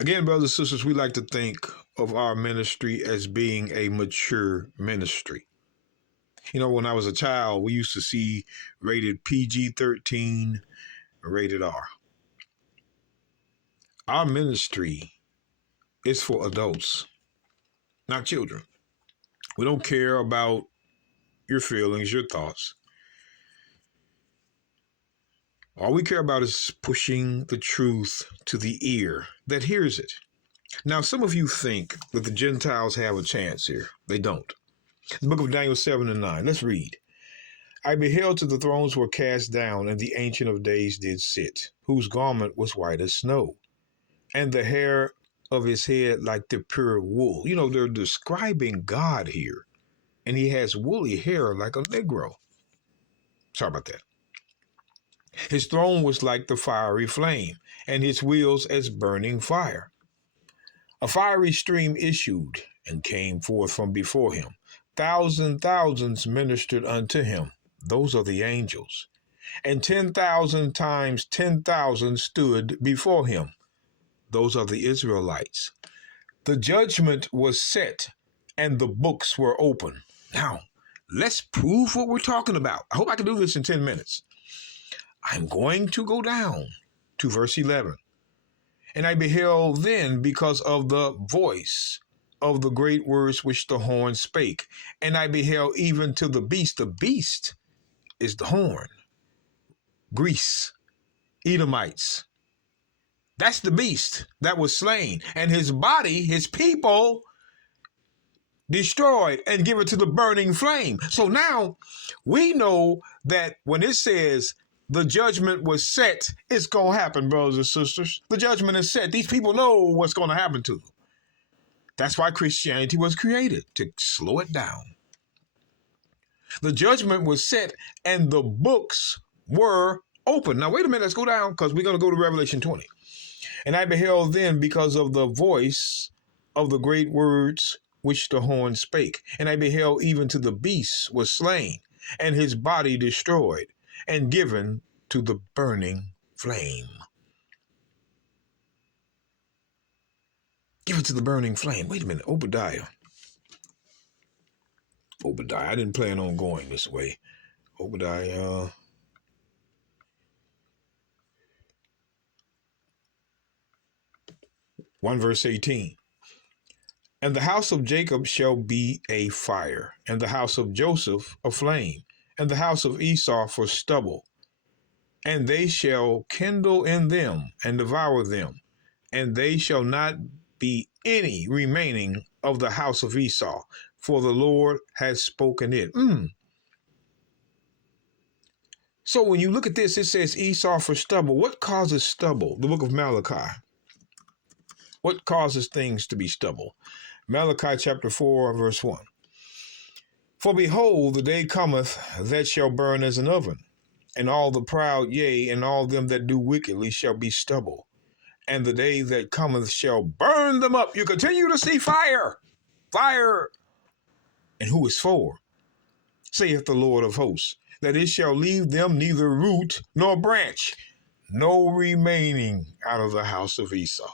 Again, brothers and sisters, we like to think of our ministry as being a mature ministry. You know, when I was a child, we used to see rated PG-13, rated R. Our ministry is for adults, not children. We don't care about your feelings, your thoughts. All we care about is pushing the truth to the ear that hears it. Now, some of you think that the Gentiles have a chance here. They don't. The book of Daniel 7 and 9. Let's read. I beheld till the thrones were cast down, and the Ancient of Days did sit, whose garment was white as snow, and the hair of his head like the pure wool. You know, they're describing God here, and he has woolly hair like a Negro. Sorry about that. His throne was like the fiery flame, and his wheels as burning fire. A fiery stream issued and came forth from before him. Thousands ministered unto him. Those are the angels. And 10,000 times 10,000 stood before him. Those are the Israelites. The judgment was set, and the books were open. Now, let's prove what we're talking about. I hope I can do this in 10 minutes. I'm going to go down to verse 11. And I beheld then because of the voice of the great words which the horn spake. And I beheld even to the beast. The beast is the horn. Greece, Edomites. That's the beast that was slain. And his body, his people, destroyed and given to the burning flame. So now we know that when it says the judgment was set, it's going to happen, brothers and sisters. The judgment is set. These people know what's going to happen to them. That's why Christianity was created, to slow it down. The judgment was set and the books were open. Now, wait a minute. Let's go down because we're going to go to Revelation 20. And I beheld then because of the voice of the great words which the horn spake. And I beheld even to the beast was slain, and his body destroyed, and given to the burning flame. Given to the burning flame. Wait a minute. Obadiah. I didn't plan on going this way. Obadiah. 1 verse 18. And the house of Jacob shall be a fire, and the house of Joseph a flame, and the house of Esau for stubble. And they shall kindle in them and devour them, and they shall not be any remaining of the house of Esau, for the Lord has spoken it. So when you look at this, it says Esau for stubble. What causes stubble? The book of Malachi. What causes things to be stubble? Malachi chapter 4, verse 1. For behold, the day cometh that shall burn as an oven, and all the proud, yea, and all them that do wickedly shall be stubble. And the day that cometh shall burn them up. You continue to see fire. Fire. And who is for? Saith the Lord of hosts, that it shall leave them neither root nor branch, no remaining out of the house of Esau.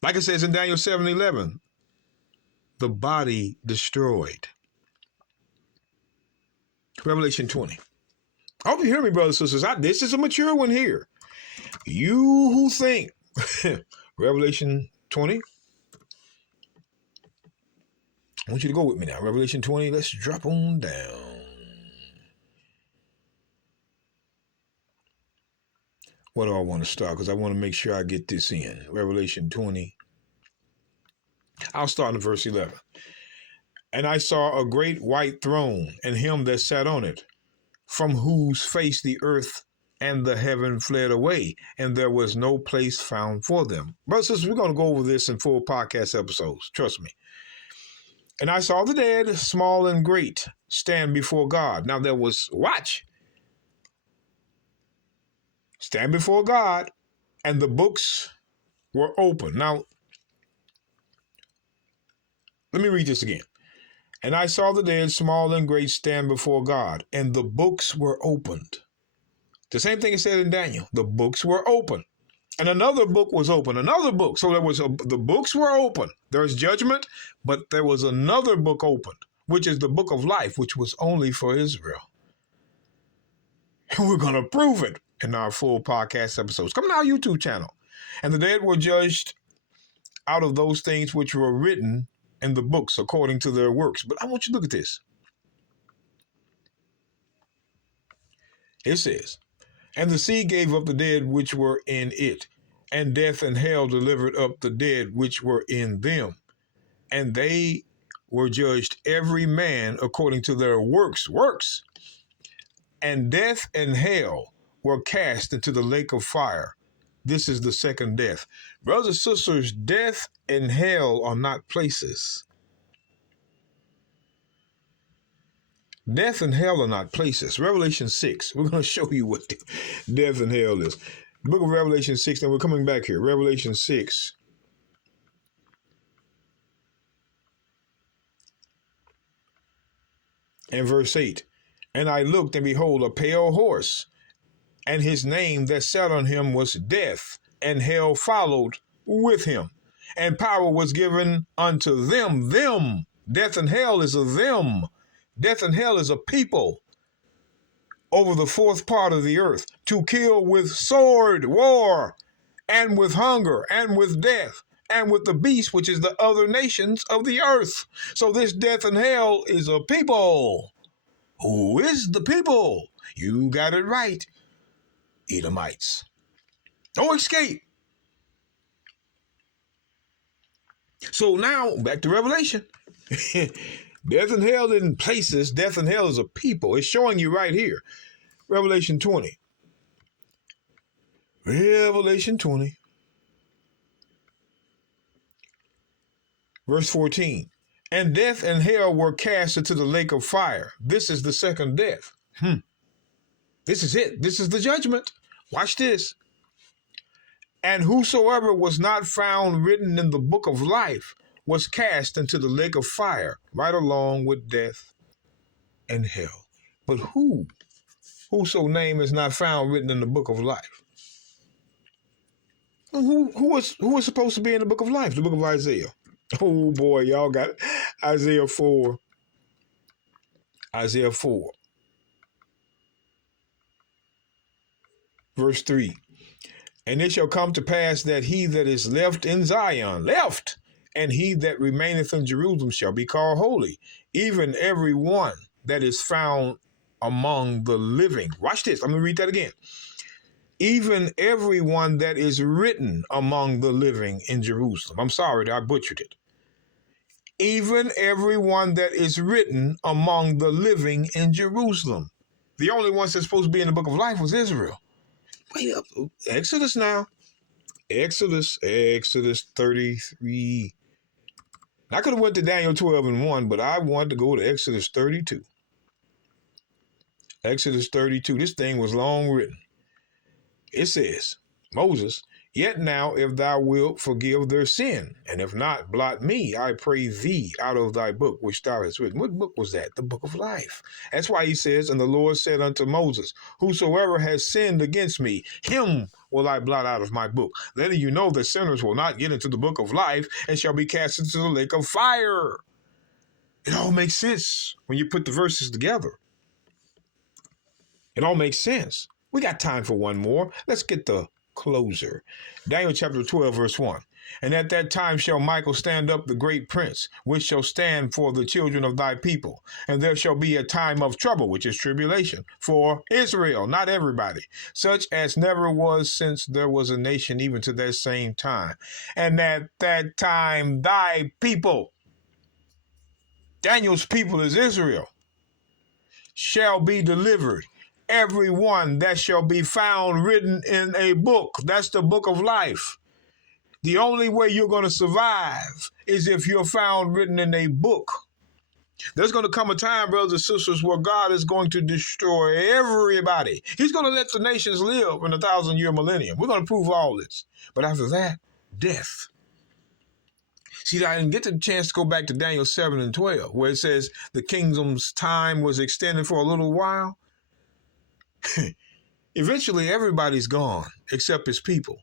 Like it says in Daniel 7:11, the body destroyed. Revelation 20. I hope you hear me, brothers and sisters. This is a mature one here. You who think, Revelation 20. I want you to go with me now. Revelation 20, let's drop on down. What do I want to start? Because I want to make sure I get this in. Revelation 20. I'll start in verse 11. And I saw a great white throne, and him that sat on it, from whose face the earth and the heaven fled away, and there was no place found for them. Brothers and sisters, we're going to go over this in full podcast episodes. Trust me. And I saw the dead, small and great, stand before God. Now there was, watch, stand before God, and the books were open. Now, let me read this again. And I saw the dead, small and great, stand before God, and the books were opened. The same thing it said in Daniel. The books were open. And another book was open, another book. So the books were open. There's judgment, but there was another book opened, which is the book of life, which was only for Israel. And we're going to prove it in our full podcast episodes. Come to our YouTube channel. And the dead were judged out of those things which were written in the books according to their works. But I want you to look at this. It says, and the sea gave up the dead which were in it, and death and hell delivered up the dead which were in them. And they were judged every man according to their works. And death and hell were cast into the lake of fire. This is the second death. Brothers and sisters, death and hell are not places. Death and hell are not places. Revelation 6. We're going to show you what death and hell is. The book of Revelation 6. Now we're coming back here. Revelation 6. And verse 8. And I looked, and behold, a pale horse, and his name that sat on him was Death, and hell followed with him. And power was given unto them. Death and hell is a them. Death and hell is a people over the fourth part of the earth, to kill with sword, war, and with hunger, and with death, and with the beast, which is the other nations of the earth. So this death and hell is a people. Who is the people? You got it right. Edomites. Don't escape. So now, back to Revelation. Death and hell isn't places. Death and hell is a people. It's showing you right here. Revelation 20. Revelation 20. Verse 14. And death and hell were cast into the lake of fire. This is the second death. This is it. This is the judgment. Watch this. And whosoever was not found written in the book of life was cast into the lake of fire, right along with death and hell. But whoso name is not found written in the book of life? Who was supposed to be in the book of life? The book of Isaiah. Oh boy, y'all got it. Isaiah 4. Isaiah 4. Verse 3. And it shall come to pass that he that is left in Zion, and he that remaineth in Jerusalem shall be called holy, even every one that is found among the living. Watch this. I'm going to read that again. Even every one that is written among the living in Jerusalem. I'm sorry, I butchered it. Even every one that is written among the living in Jerusalem. The only ones that's supposed to be in the book of life was Israel. Wait up. Exodus now. Exodus 33. I could have went to Daniel 12 and 1, but I wanted to go to Exodus 32. Exodus 32. This thing was long written. It says, Moses, yet now if thou wilt forgive their sin, and if not, blot me, I pray thee, out of thy book which thou hast written. What book was that? The book of life. That's why he says, and the Lord said unto Moses, whosoever has sinned against me, him will I blot out of my book. Letting you know that sinners will not get into the book of life and shall be cast into the lake of fire. It all makes sense when you put the verses together. It all makes sense. We got time for one more. Let's get the closer. Daniel chapter 12, verse 1. And at that time shall Michael stand up, the great prince, which shall stand for the children of thy people. And there shall be a time of trouble, which is tribulation, for Israel, not everybody, such as never was since there was a nation, even to that same time. And at that time thy people, Daniel's people is Israel, shall be delivered. Every one that shall be found written in a book. That's the book of life. The only way you're going to survive is if you're found written in a book. There's going to come a time, brothers and sisters, where God is going to destroy everybody. He's going to let the nations live in 1,000-year millennium. We're going to prove all this. But after that, death. See, I didn't get the chance to go back to Daniel 7 and 12, where it says the kingdom's time was extended for a little while. Eventually, everybody's gone except his people.